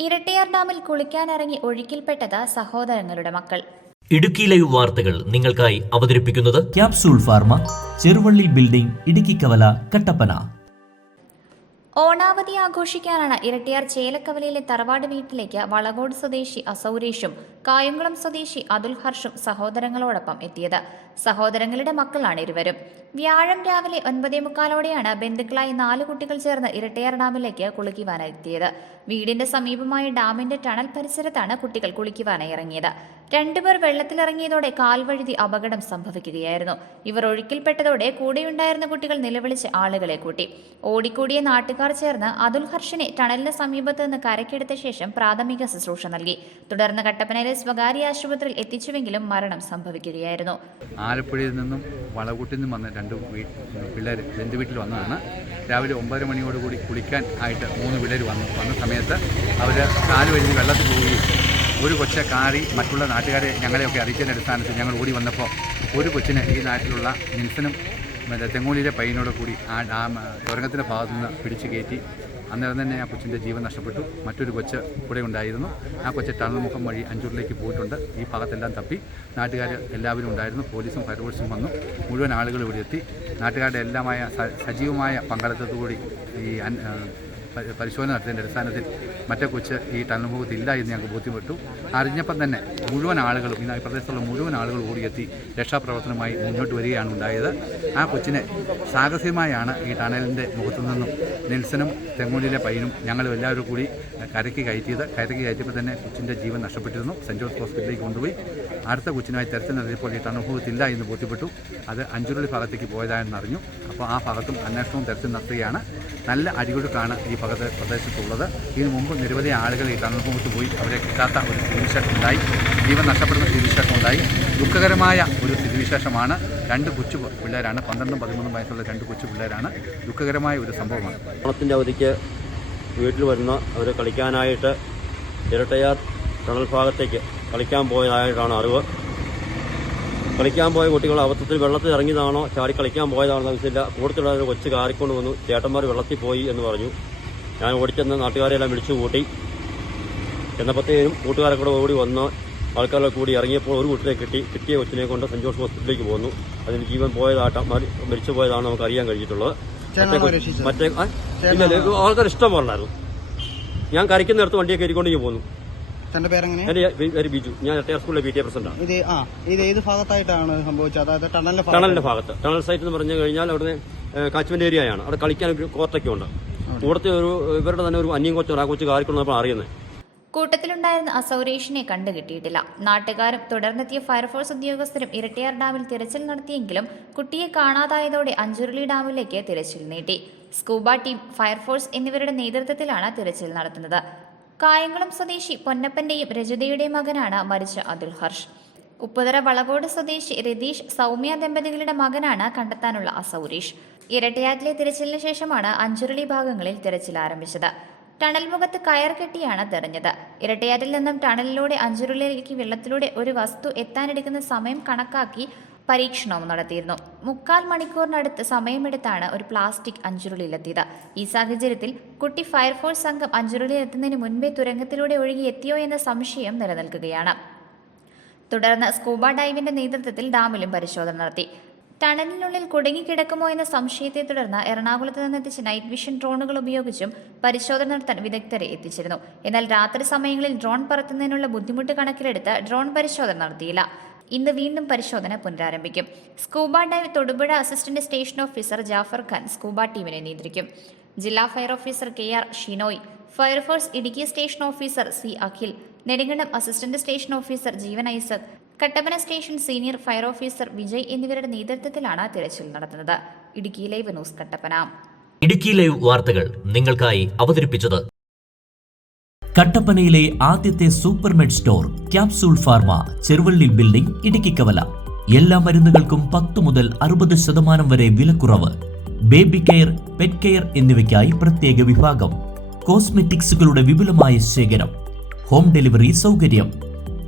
ഇരട്ടിയാർ ഡാമിൽ കുളിക്കാനിറങ്ങി ഒഴുക്കിൽപ്പെട്ടത് സഹോദരങ്ങളുടെ മക്കൾ. ഇടുക്കി ലൈവ് വാർത്തകൾ നിങ്ങൾക്കായി അവതരിപ്പിക്കുന്നത് capsule pharma Cheruvally building Idukki Kavala Kattappana. ഓണാവധി ആഘോഷിക്കാനാണ് Erattayar ചേലക്കവലയിലെ തറവാട് വീട്ടിലേക്ക് വളകോട് സ്വദേശി അസൗരേഷും കായംകുളം സ്വദേശി അതുൽ ഹർഷും സഹോദരങ്ങളോടൊപ്പം എത്തിയത്. സഹോദരങ്ങളുടെ മക്കളാണ് ഇരുവരും. വ്യാഴം രാവിലെ ഒൻപതേ മുക്കാലോടെയാണ് ബന്ധുക്കളായി നാല് കുട്ടികൾ ചേർന്ന് ഇരട്ടിയാർ ഡാമിലേക്ക് കുളിക്കുവാനെത്തിയത് വീടിന്റെ സമീപമായ ഡാമിന്റെ ടണൽ പരിസരത്താണ് കുട്ടികൾ കുളിക്കുവാനായി ഇറങ്ങിയത്. രണ്ടുപേർ വെള്ളത്തിലിറങ്ങിയതോടെ കാൽവഴുതി അപകടം സംഭവിക്കുകയായിരുന്നു. ഇവർ ഒഴുക്കിൽപ്പെട്ടതോടെ കൂടെയുണ്ടായിരുന്ന കുട്ടികൾ നിലവിളിച്ച് ആളുകളെ കൂട്ടി. ഓടിക്കൂടിയ നാട്ടുകാർ ചേർന്ന് അതുൽ ഹർഷനെ ടണലിന് സമീപത്ത് നിന്ന് കരക്കെടുത്ത ശേഷം പ്രാഥമിക ശുശ്രൂഷ നൽകി. തുടർന്ന് കട്ടപ്പനയിലെ സ്വകാര്യ ആശുപത്രിയിൽ എത്തിച്ചുവെങ്കിലും മരണം സംഭവിക്കുകയായിരുന്നു. ആലപ്പുഴയിൽ നിന്നും വളകൂട്ടിൽ നിന്നും വന്ന രണ്ട് പിള്ളേർ രണ്ട് വീട്ടിൽ വന്നതാണ്. രാവിലെ ഒമ്പതര മണിയോടുകൂടി കുളിക്കാൻ ആയിട്ട് മൂന്ന് പിള്ളേർ വന്നു വന്ന സമയത്ത് അവർ കാൽ വെള്ളത്തിൽ പോവുകയും ഒരു കൊച്ചെ കാറി മറ്റുള്ള നാട്ടുകാരെ ഞങ്ങളെയൊക്കെ അറിയിച്ചതിന്റെ അടിസ്ഥാനത്തിൽ ഞങ്ങൾ ഓടി വന്നപ്പോൾ ഒരു കൊച്ചിന് ഈ നാട്ടിലുള്ള മിൻസനും മറ്റേ തെങ്ങോലിയിലെ പയ്യനോട് കൂടി ആ ഡാം തുരങ്കത്തിന്റെ ഭാഗത്തു നിന്ന് പിടിച്ച് കയറ്റി അന്നേരം തന്നെ ആ കൊച്ചിന്റെ ജീവൻ നഷ്ടപ്പെട്ടു. മറ്റൊരു കൊച്ച് കൂടെ ഉണ്ടായിരുന്നു. ആ കൊച്ച് ടണൽമുഖം വഴി അഞ്ചൂരിലേക്ക് പോയിട്ടുണ്ട്. ഈ ഭാഗത്തെല്ലാം തപ്പി നാട്ടുകാർ എല്ലാവരും ഉണ്ടായിരുന്നു. പോലീസും ഫയർഫോഴ്സും വന്നു. മുഴുവൻ ആളുകൾ ഇവിടെ എത്തി നാട്ടുകാരുടെ എല്ലാമായ സജീവമായ പങ്കാളിത്തത്തോടുകൂടി ഈ ആ, പരിശോധന നടത്തിയതിന്റെ അടിസ്ഥാനത്തിൽ മറ്റേ കൊച്ച് ഈ ടണൽമുഖത്ത് ഇല്ല എന്ന് ഞങ്ങൾക്ക് ബോധ്യപ്പെട്ടു. അറിഞ്ഞപ്പം തന്നെ മുഴുവൻ ആളുകളും ഈ പ്രദേശത്തുള്ള മുഴുവൻ ആളുകൾ ഓടിയെത്തി രക്ഷാപ്രവർത്തനമായി മുന്നോട്ട് വരികയാണ് ഉണ്ടായത്. ആ കൊച്ചിനെ സാഹസികമായാണ് ഈ ടണലിന്റെ മുഖത്തു നിന്നും നെൽസനും തെങ്ങോലിയിലെ പയ്യനും ഞങ്ങളും എല്ലാവരും കൂടി കരയ്ക്ക് കയറ്റിയത്. കരയ്ക്ക് കയറ്റിയപ്പോൾ തന്നെ കൊച്ചിന്റെ ജീവൻ നഷ്ടപ്പെട്ടിരുന്നു. സെന്റ് ജോസ് ഹോസ്പിറ്റലിലേക്ക് കൊണ്ടുപോയി. അടുത്ത കൊച്ചിനായി തെരച്ചിൽ നടത്തിയപ്പോൾ ഈ ടണൽ എന്ന് ബോധ്യപ്പെട്ടു. അത് അഞ്ചുരുളി ഭാഗത്തേക്ക് പോയതായെന്നറിഞ്ഞു അപ്പോൾ ആ ഭാഗത്തും അന്വേഷണവും തെരച്ചിൽ നടത്തുകയാണ്. നല്ല അടികൊടുക്കാണ് ഈ പ്രദേശത്തുള്ളത്. ഇതിനു മുമ്പ് നിരവധി ആളുകൾ ഈ തണുപ്പുമുട്ട് പോയി അവരെ കിട്ടാത്ത ഒരു സ്ഥിതിവിശേഷം ഉണ്ടായി. ജീവൻ നഷ്ടപ്പെടുന്ന സ്ഥിതിവിശേഷം ഉണ്ടായി. ദുഃഖകരമായ ഒരു സ്ഥിതിവിശേഷമാണ് രണ്ട് കൊച്ചു പിള്ളേരാണ്. പന്ത്രണ്ടും പതിമൂന്നും വയസ്സുള്ള രണ്ട് കൊച്ചു പിള്ളേരാണ്. ദുഃഖകരമായ ഒരു സംഭവമാണ്. ഓണത്തിന്റെ അവധിക്ക് വീട്ടിൽ വരുന്ന അവർ കളിക്കാനായിട്ട് ഇരട്ടയാർ ടണൽ ഭാഗത്തേക്ക് കളിക്കാൻ പോയതായിട്ടാണ് അറിവ്. കളിക്കാൻ പോയ കുട്ടികൾ അബദ്ധത്തിൽ വെള്ളത്തിൽ ഇറങ്ങിയതാണോ? ചാടി കളിക്കാൻ പോയതാണോ മനസ്സില്ല കൂടുതലുള്ള കൊച്ചു കാറിക്കൊണ്ട് വന്നു. ചേട്ടന്മാർ വെള്ളത്തിൽ പോയി എന്ന് പറഞ്ഞു. ഞാൻ ഓടിച്ചെന്ന് നാട്ടുകാരെല്ലാം വിളിച്ചു കൂട്ടി. ചെന്നപ്പോഴത്തേനും കൂട്ടുകാരെ കൂടെ ഓടി വന്ന് ആൾക്കാരെ കൂടി ഇറങ്ങിയപ്പോൾ ഒരു കുട്ടിയെ കിട്ടി. കിട്ടിയ കൊച്ചിനെ കൊണ്ട് സെന്റ് ജോർജ് ഹോസ്പിറ്റലിലേക്ക് പോന്നു. അതിന് ജീവൻ പോയതാട്ടം മരി- മരിച്ചു പോയതാണ് നമുക്ക് അറിയാൻ കഴിഞ്ഞിട്ടുള്ളത്. മറ്റേ ആൾക്കാർ ഇഷ്ടം പറഞ്ഞായിരുന്നു ഞാൻ കരയ്ക്കുന്നിടത്ത് വണ്ടിയെ കയറിക്കൊണ്ട് ഇങ്ങ് പോന്നു. തന്റെ പേരെങ്ങനെ? എന്റെ പേര് ബിജു. ഞാൻ എട്ടയാർ സ്കൂളിലെ പി ടി എ പ്രസിഡന്റാണ്. ഇത് ആ ഇത് ഏത് ഭാഗത്തായിട്ടാണ് സംഭവിച്ചത്? അതായത് ടണലിന്റെ ഭാഗത്ത് ടണലിന്റെ ഭാഗത്ത്. ടണൽ സൈറ്റ് എന്ന് പറഞ്ഞു കഴിഞ്ഞാൽ അവിടുന്ന് കാച്ച്മെന്റ് ഏരിയയാണ്. അവിടെ കളിക്കാൻ ഒരു കോർട്ടൊക്കെ ഉണ്ട്. കൂടത്തെ ഒരു ഇവരുടെ തന്നെ ഒരു അന്യം കൊച്ചു ആ കൊച്ചു കാറിക്കൊണ്ടപ്പോൾ അറിയുന്നത് കൂട്ടത്തിലുണ്ടായിരുന്ന അസൗരേഷിനെ കണ്ടുകിട്ടിയിട്ടില്ല നാട്ടുകാരും തുടർന്നെത്തിയ ഫയർഫോഴ്സ് ഉദ്യോഗസ്ഥരും ഇരട്ടിയാർ ഡാമിൽ തിരച്ചിൽ നടത്തിയെങ്കിലും കുട്ടിയെ കാണാതായതോടെ അഞ്ചുരുളി ഡാമിലേക്ക് തിരച്ചിൽ നീട്ടി. സ്കൂബ ടീം ഫയർഫോഴ്സ് എന്നിവരുടെ നേതൃത്വത്തിലാണ് തിരച്ചിൽ നടത്തുന്നത്. കായംകുളം സ്വദേശി പൊന്നപ്പന്റെയും രജതയുടെയും മകനാണ് മരിച്ച അതുൽ ഹർഷ്. ഉപ്പുതറ വളകോട് സ്വദേശി രതീഷ് സൗമ്യ ദമ്പതികളുടെ മകനാണ് കണ്ടെത്താനുള്ള അസൗരീഷ്. ഇരട്ടയാറ്റിലെ തിരച്ചിലിന് ശേഷമാണ് അഞ്ചുരുളി ഭാഗങ്ങളിൽ തിരച്ചിൽ ആരംഭിച്ചത്. ടണൽ മുഖത്ത് കയർ കെട്ടിയാണ് തെരഞ്ഞത് ഇരട്ടയാറ്റിൽ നിന്നും ടണലിലൂടെ അഞ്ചുരുളിയിലേക്ക് വെള്ളത്തിലൂടെ ഒരു വസ്തു എത്താനെടുക്കുന്ന സമയം കണക്കാക്കി പരീക്ഷണവും നടത്തിയിരുന്നു. മുക്കാൽ മണിക്കൂറിനടുത്ത് സമയമെടുത്താണ് ഒരു പ്ലാസ്റ്റിക് അഞ്ചുരുളിയിലെത്തിയത്. ഈ സാഹചര്യത്തിൽ കുട്ടി ഫയർഫോഴ്സ് സംഘം അഞ്ചുരുളിയിലെത്തുന്നതിന് മുൻപേ തുരങ്കത്തിലൂടെ ഒഴുകി എത്തിയോ എന്ന സംശയം നിലനിൽക്കുകയാണ്. തുടർന്ന് സ്കൂബ ഡൈവിന്റെ നേതൃത്വത്തിൽ ഡാമിലും പരിശോധന നടത്തി. ടണലിനുള്ളിൽ കുടുങ്ങിക്കിടക്കുമോ എന്ന സംശയത്തെ തുടർന്ന് എറണാകുളത്ത് നിന്നെത്തിച്ച നൈറ്റ് വിഷൻ ഡ്രോണുകൾ ഉപയോഗിച്ചും പരിശോധന നടത്താൻ വിദഗ്ധരെ എത്തിച്ചിരുന്നു. എന്നാൽ രാത്രി സമയങ്ങളിൽ ഡ്രോൺ പറത്തുന്നതിനുള്ള ബുദ്ധിമുട്ട് കണക്കിലെടുത്ത് ഡ്രോൺ പരിശോധന നടത്തിയില്ല. ഇന്ന് വീണ്ടും പരിശോധന പുനരാരംഭിക്കും. Scuba dive Thodupuzha assistant station officer Jafar Khan scuba ടീമിനെ നിയന്ത്രിക്കും. ജില്ലാ fire officer K R Shinoy fire force Idukki station officer C Akhil Nedumkandam assistant station officer Jeevan Isaac Kattappana station senior fire officer Vijay എന്നിവരുടെ നേതൃത്വത്തിലാണ് തിരച്ചിൽ നടത്തുന്നത്. Idukki live news Kattappana. Idukki live വാർത്തകൾ നിങ്ങൾക്കായി അവതരിപ്പിച്ചത് കട്ടപ്പനയിലെ ആദ്യത്തെ Supermed store capsule pharma Cheruvally building Idukki Kavala. എല്ലാ മരുന്നുകൾക്കും പത്ത് മുതൽ അറുപത് ശതമാനം വരെ വിലക്കുറവ്. ബേബി കെയർ പെറ്റ് കെയർ എന്നിവയ്ക്കായി പ്രത്യേക വിഭാഗം. കോസ്മെറ്റിക്സുകളുടെ വിപുലമായ ശേഖരം. ഹോം ഡെലിവറി സൗകര്യം.